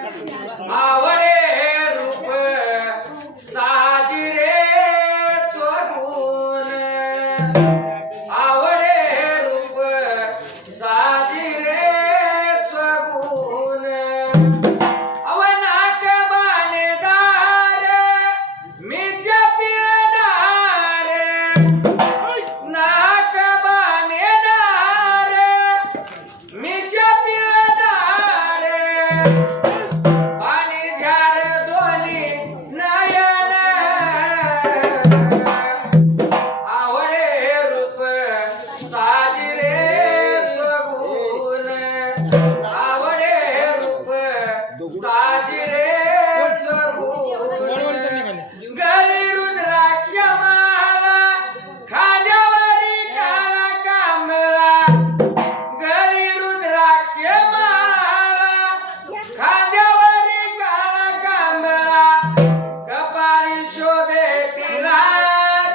आवडे रूप साजिरे स्वगुण आवडे रूप साजिरे स्वगुण अवनाक बाणेदार मीच्या पिरदार नाक बाणेदार मीच्या पिरदार पाणी झाड दोन्ही नयन आवडे रूप साजिरे स्वगुण आवडे रूप साजिरे स्वगुण गरी रुद्राक्ष माला खांद्यावरी काळा कांबळा गरी रुद्राक्ष माला खांद्यावरी काळा कांबळा कपाळी शोभे पिरा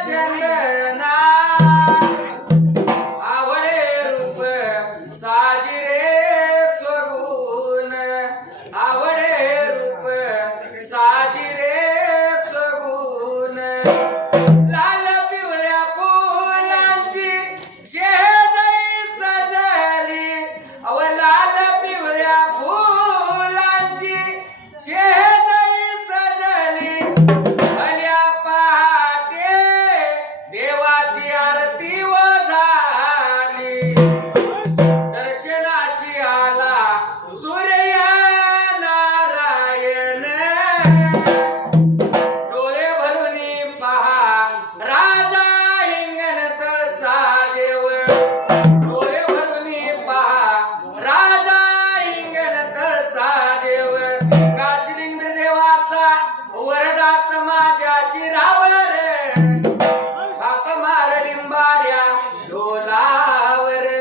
चंदना आवडे रूप साजिरे स्वगुण आवडे रूप साजिरे स्वगुण लाल पिवळ्या फुलांची शेजारी सजली अव लाल पिवळ्या फुलांची शेजारी सजली भल्या पहाटे देवाची आरती व झाली दर्शनाची आला सूर्य नारायण डोळे भरून पहा राजा हिंगणतळचा देव डोळे भरून पहा राजा हिंगणतळचा देव काचलिंग देवाचा वरदात माझ्या शिरावर हाक मार लिंबाड्या डोलावर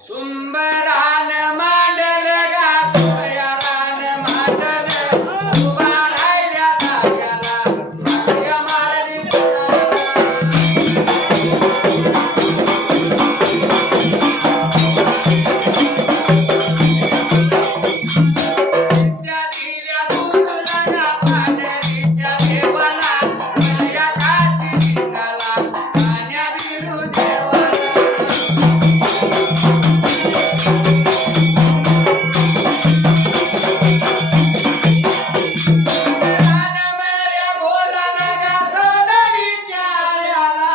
सुंबरान मांडल गा सुंबरान मांडल उभा राहिल्या जाग्याला माया मारली डोलावर विद्या दिल्या गुरुला पांढरीच्या देवाला माया काची लिंगाला पाण्या बिरू देवाला रानमऱ्या भोलाला गा सवदरीच्या आळ्याला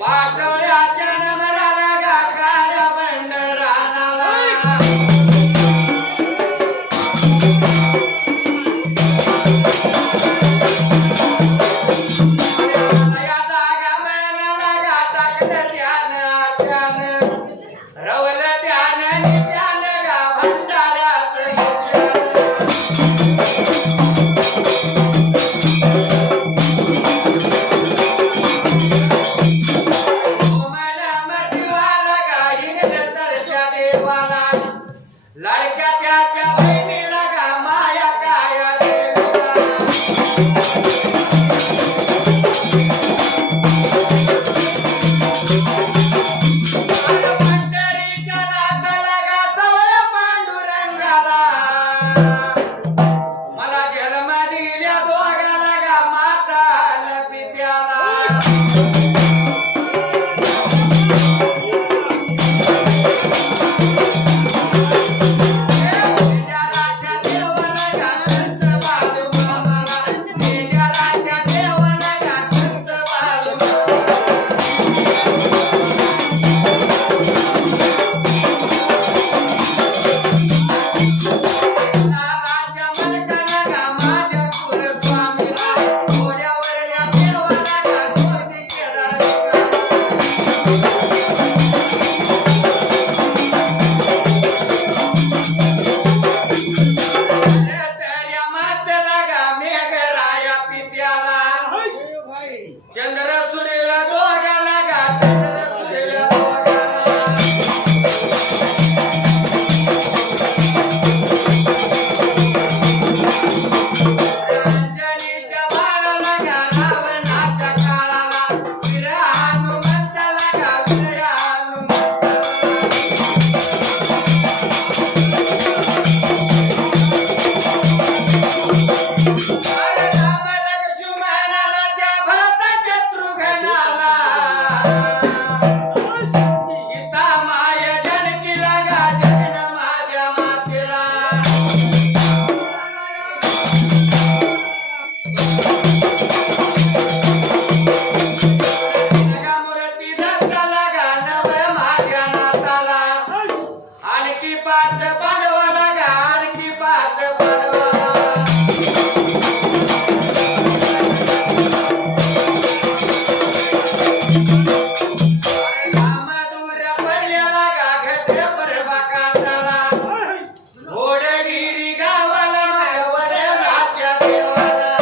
पाटोळ्याच्या नमराला गा काळ्या बंडरानाला या जागा मनाला गा टाकलं ध्यान आशान रवलं ध्यान निशान गा भंडाऱ्याचं निशान ओम नमः शिवाला गा हिंगणतळच्या देवाला लाडक्या त्याच्या बहिणीला गा माया काय देवीला पंढरीच्या नाताला गा सवय पांडुरंगाला मला जन्म दिल्या दोघाला गा माताला पित्याला चंद्र सूर्य दोघाला गा चंद्र सूर्य दोघाला अंजनीच्या बाळाला गा रावणाच्या काळाला वीर हनुमंताला गा वीर हनुमंताला पाच पांडवाला गा आणखी पाच पांडवाला दूर पडल्याला गा घटे परबाकाताला घोडगिरी गावाला माय वडिलाच्या देवाला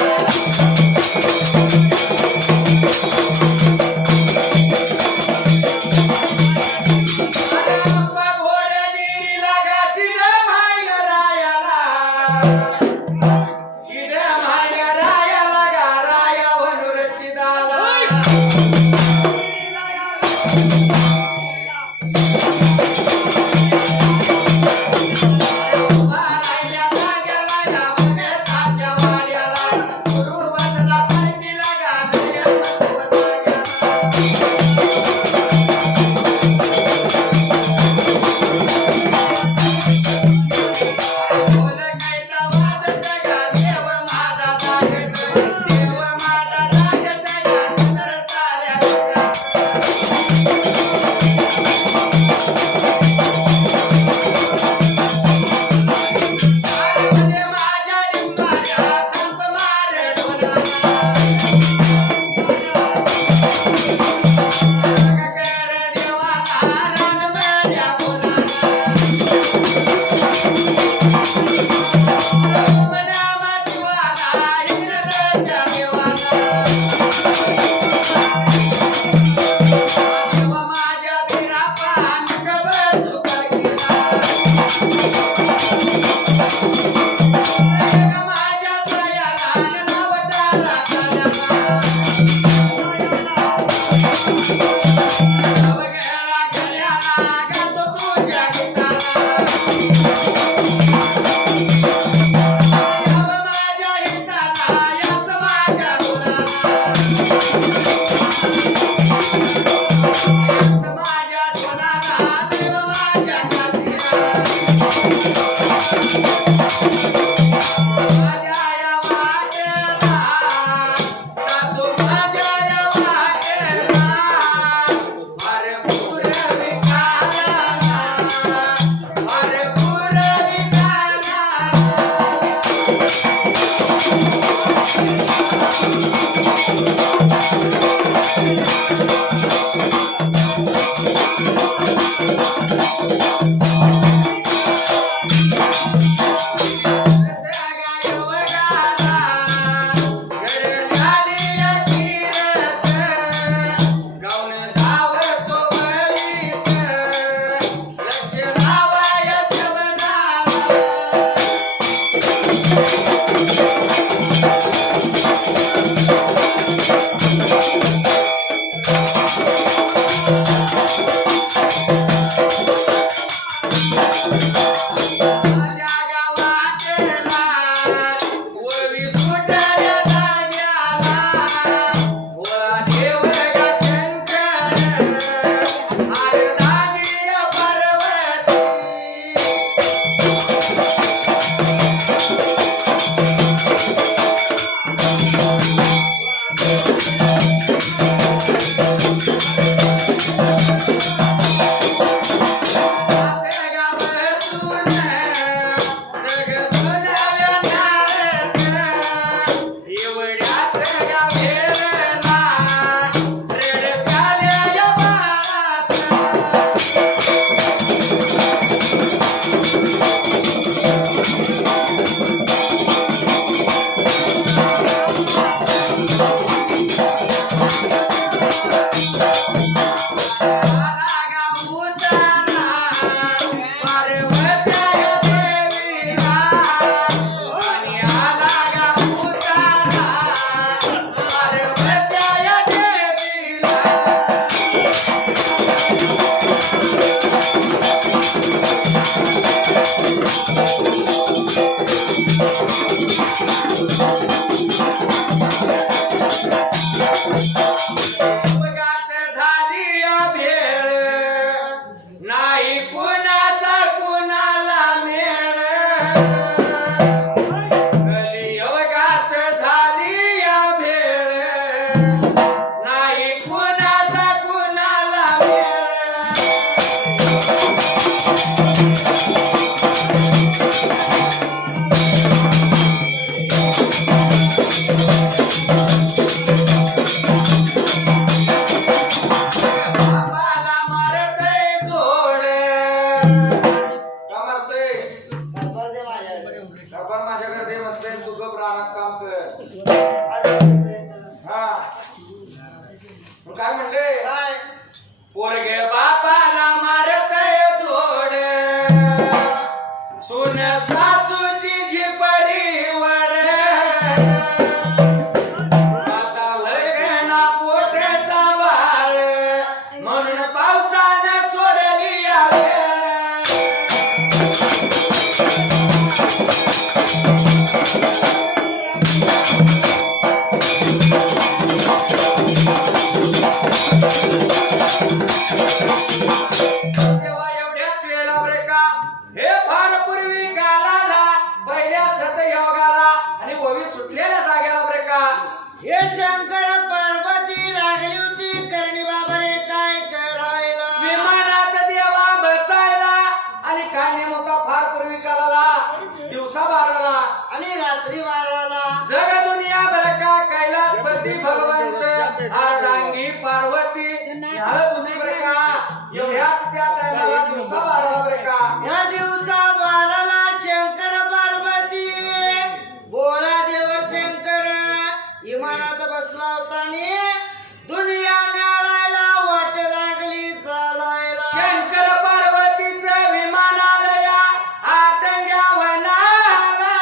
काय म्हणले काय पोरगे बापाला मारतय जोड सोन सासूची झिपरी वड आता लगेना पोटेचा बाळ म्हणून पावसानं सोडली या हे शंकर पार्वती लागली होती करणी बाबाने काय करायला विमानात देवा बसायला आणि काय नेमका फार पूर्वी काळाला दिवसा बाराला आणि रात्री बाराला जग दुनिया बरका कैलासपती भगवंत अर्धांगी पार्वती ह्या बुद्धी बरका एवढ्यात त्या टायमाला दिवसा बाराला बरका या दिवसा बाराला शंकर पार्वती बोला देव शंकर विमानात बसला होता आणि दुनिया न्याळायला वाट लागली चालायला शंकर पार्वतीचं विमानालया आटंग्या वनाला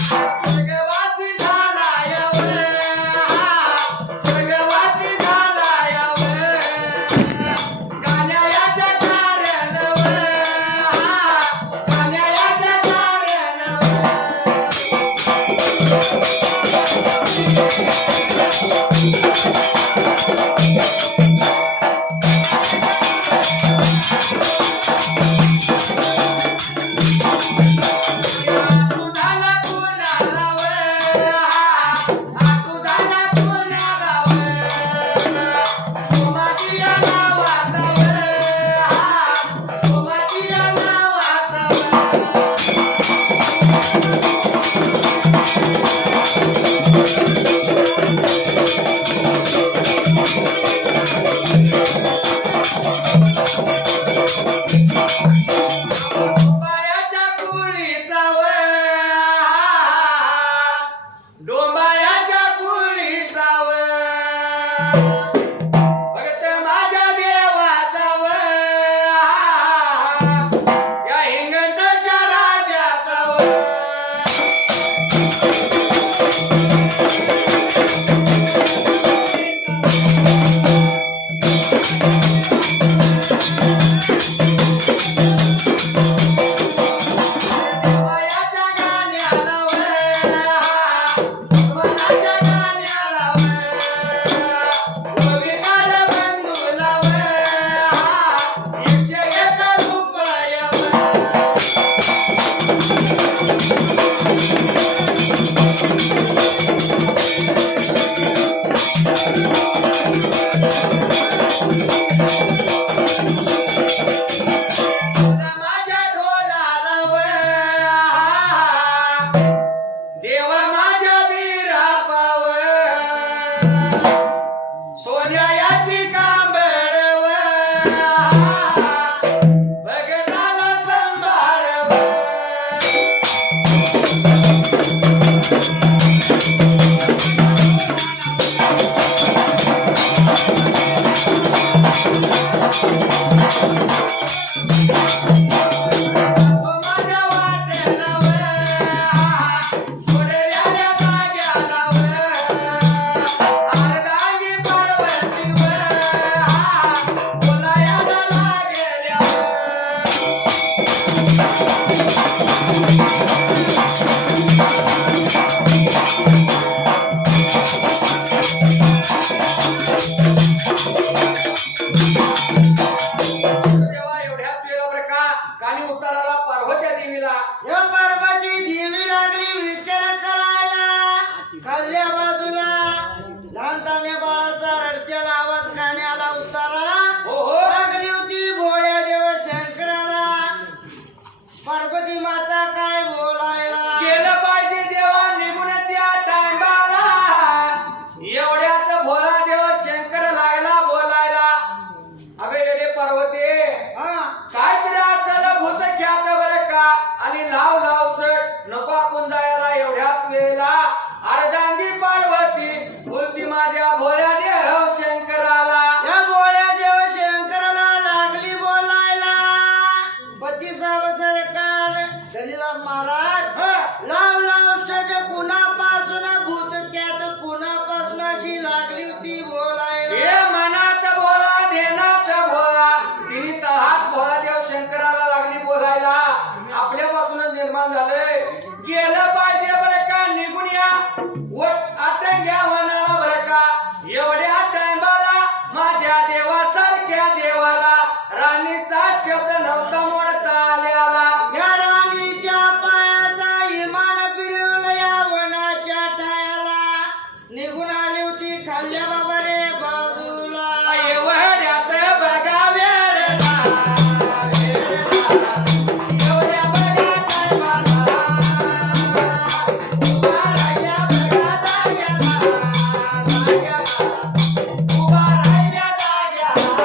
स्वर्गवासी झालाय स्वर्गवासी झालाय गाण्याच्या कारण गाण्याच्या कारण तुझाला कुणाला तुझाला कुणाला सोमाटिया नावाचा सोमाटिया नावाचा डोंबायाच्या कुळीचा डोंबायाच्या कुळीचा भक्त माझ्या देवाचा या हिंगणच्या राजाचा देवाच्या गाण्याला मनाच्या गाण्याला गोविंदाल बंधूला इच्छे एक रुपया माझ्या ढोलाला देवा माझ्या बिरापाव सोन्याची कांबळ भगताला सांभाळव माझ्या वाटेला सोडलेल्या जाग्याला अर्धांगी पार्वती बोलायला लागेल्या तेव्हा एवढ्यात वेळा बरं का कानी उताराला पार्वत्या देवीला या पार्वती देवी लागली विचार करायला खाल्ल्या बाजूला लहानसाने बाळाचा रडत्याला आवाज काण्याला उतारा हो हो लागली होती भोळ्या देव शंकराला पार्वती माता काय बोलायला गेलं पाहिजे देवा निघून त्या टायमाला एवढ्याच भोला देव शंकर लागला बोलायला अबे येडे पार्वती हा काय तरी चल भूत ख्यात बरं का आणि लाव लाव चढ नको आपण जायला एवढ्याच वेळेला अर्धांगी पार्वती बोलती माझ्या भोल्या देव शंकराला या भोळ्या देव शंकराला लागली बोलायला पती साहेब सरकार दलिला महाराज हं. लाव लाव शट कुणापासून भूत त्यात कुणापासून अशी लागली होती बोलायला हे मनात बोला ध्यानात बोला तिने तहात भोला देव शंकराला लागली बोलायला आपल्यापासूनच निर्माण झालंय गेलं पाहिजे बरं का निघून या आटंग्या होणार बरं का एवढ्या टायमाला माझ्या देवासारख्या देवाला राणीचा शब्द नव्हता मोडता आल्याला या राणीच्या पायाचा इमान फिरवलं या वनाच्या ठायाला निघून आली होती खाल्ल्या बाबा रे बाजूला एवढ्याच बघा वेळेला एवढ्या बघा टायमाला उभा राहिल्या बघा जाग्याला उभा राहिल्या जाग्याला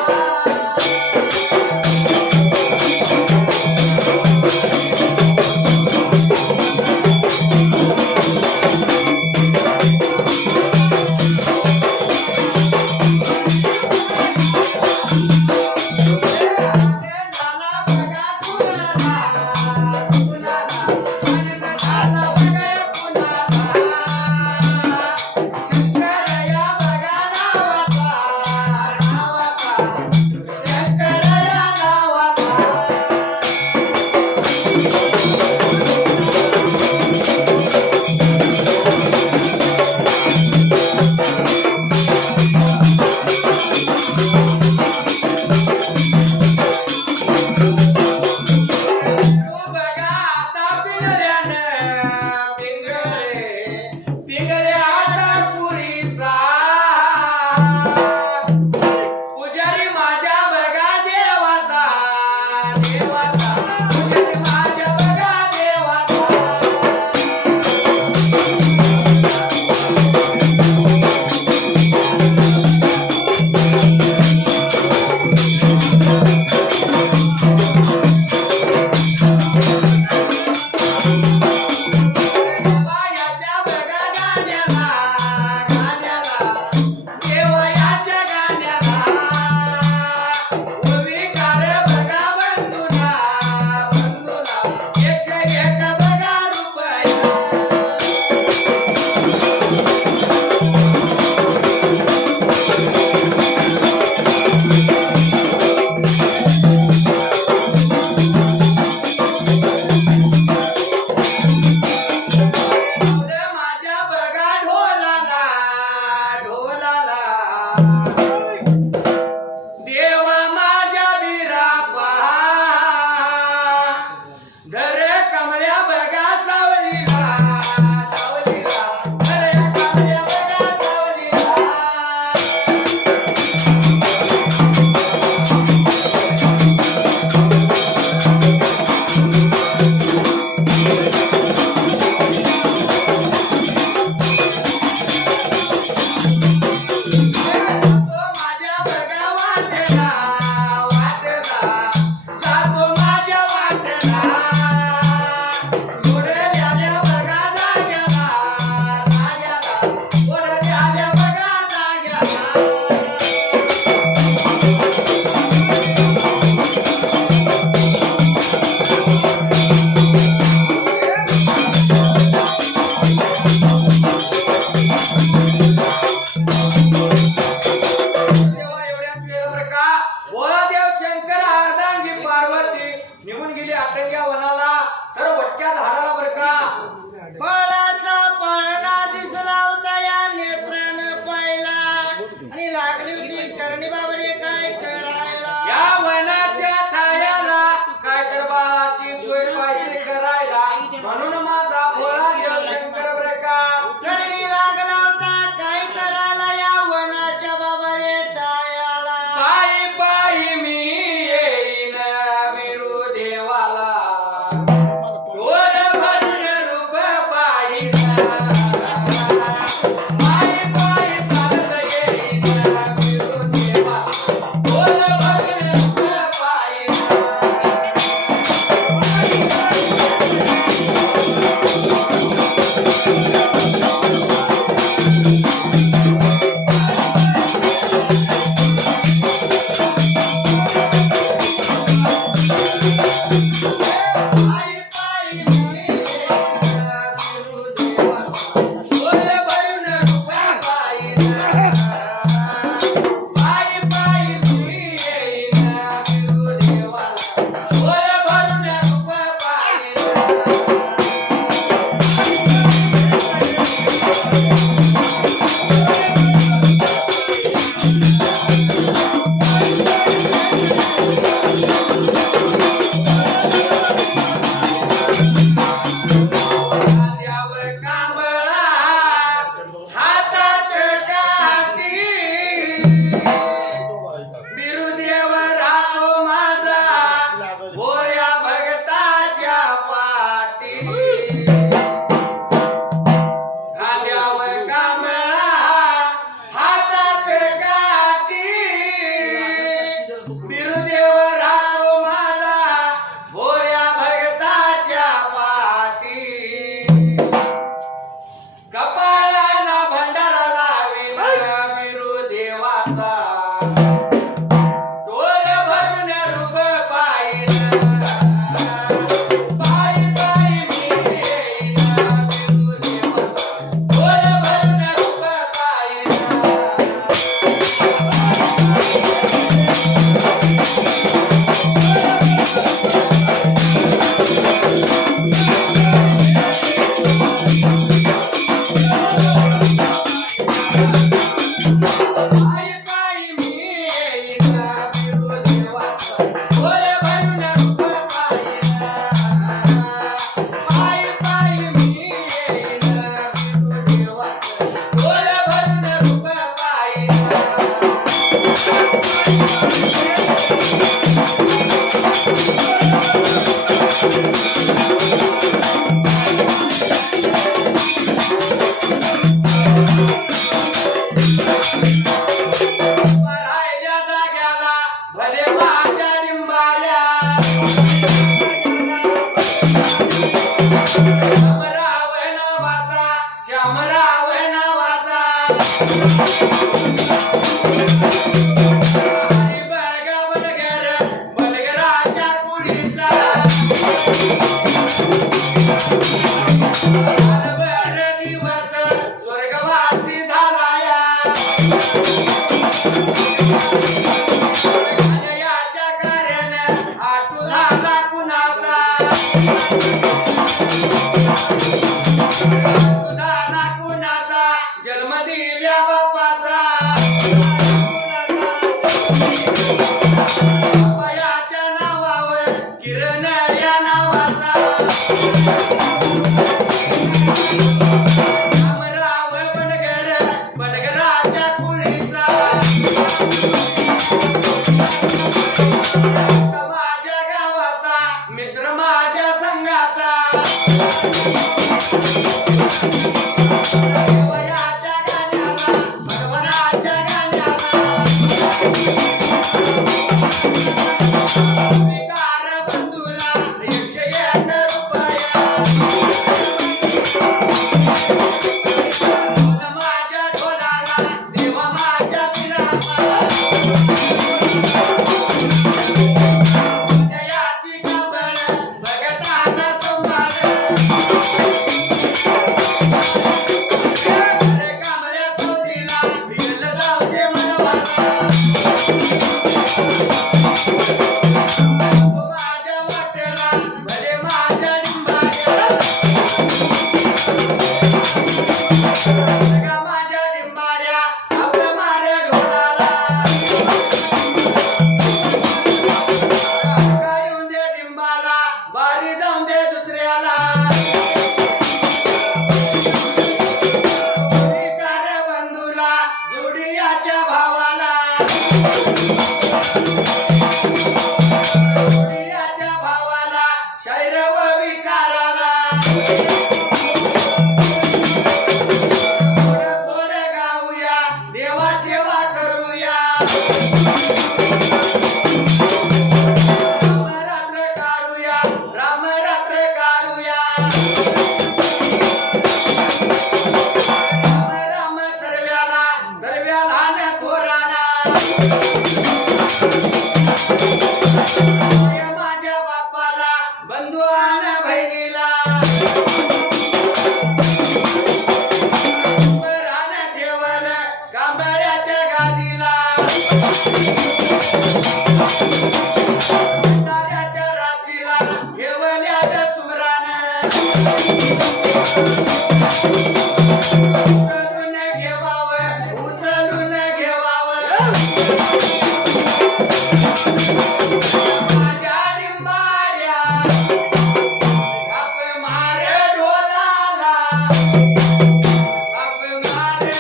खांद्यावर कांबळा हातात काठी बिरुदेव राहतो माझा भोळ्या भगताच्या पाठी खांद्यावर कांबळा हातात काठी बिरुदेव राहतो माझा भोळ्या भगताच्या पाठी कपाळाला भंडारा लावेल बिरुदेवाचा डोल भरून रूप पाहिलं पायी पायी मी येईन बिरुदेवाचा डोल भरून रूप पाहिलं पायी पायी मी येईन बिरुदेवाचा डोल भरून रूप पाहिलं पायी पायी मी येईन बिरुदेवाचा डोल भरून रूप पाहिलं राहिल्या जाग्याला भले माझ्या डिंबाऱ्या श्यामराव नावाचा हरी बळगा बलगराच्या कुळीचा बर दिवस स्वर्गवासी झालाया याच्या कार्याने आठू झाला कुणाचा आठू झाला कुणाचा जन्म दिल्या बापाचा बापाच्या नावावर किरण या नावाचा श्यामराव बडगराच्या कुळीचा माझ्या गावाचा मित्र माझ्या संघाचा वयाच्या गाण्याला भगवानाच्या गाण्याला विकार बंधूला 101 रुपया माझ्या ढोलाला देवा माझ्या पिराला याची कांबळ भगताला संभाळ कांबळ्या चौकीला भिल जाऊ दे मनवाला माझ्या वाटेला भले माझ्या डिंबाऱ्या माझ्या डिंबाऱ्या आपल्या माझ्या ढोलाला येऊन दे डिंबाला बारी जाऊन दे दुसऱ्याला विकार बंधूला जोडियाच्या भावाला जोडियाच्या भावाला शैरव विकाराला थोडं थोडं गाऊया देवा सेवा करूया रामरात्र काढूया रामरात्र काढूया राम राम सर्व्याला सर्व्याला न थोराला माझ्या बापाला बंधू आण बहिणीला रान ठेवल कांबळ्याच्या गादीला भंडाऱ्याच्या राशीला ठेवल्या सुमरान उचलून घेवावं, उचलून घेवावं. माझ्या डिंबाऱ्या थाप मारे ढोलाला, थाप मारे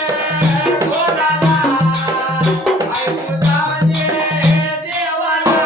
ढोलाला. ऐकू जाणे देवाला.